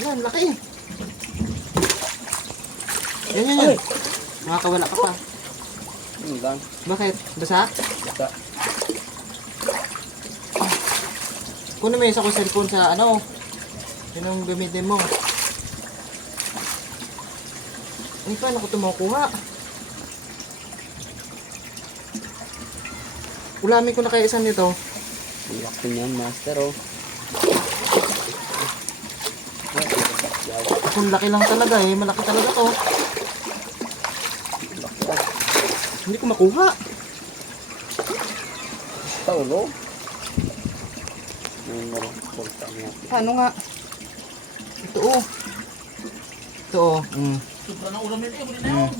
Yan, laki. Yan. Makakawala ka pa. Yun lang. Bakit? Basa? Basta. Kunin mo yung isa ko cellphone sa ano. Yun ang gamitin mo. Ay, paano ko ito makukuha? Ulamin ko na kaya isang nito. Ang laki niyan, master, oh. Kung laki lang talaga eh. Malaki talaga to. Laki, ah. Hindi ko makuha. Taulo. Yung porta niya. Paano nga? Ito oh. Ito oh. Sobra na ulam nito. Muli na yun.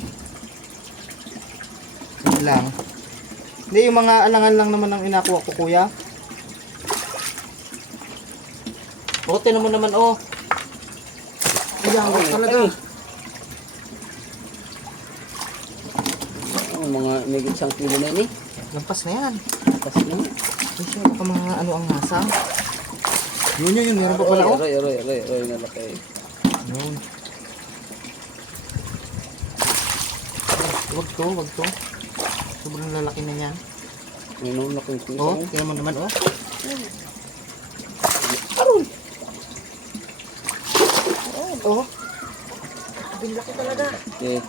Yan lang. Hindi, yung mga alangan lang naman ang inakuha ko, kuya. O, tinan mo naman, oh. Ayan, wag talaga. Ang mga may isang kilo na yun, eh. Lampas na yan. Kasi na. Ay, siya, baka mga ano ang nasa. Yun, meron pa pala, oh. Aroy, na laki. Yun. Wag to. Sobrang lalaki na yan. Ayun, laking piso. Oh, tingnan mo naman, oh. Aroy! Oh. Ang laki talaga. Okay.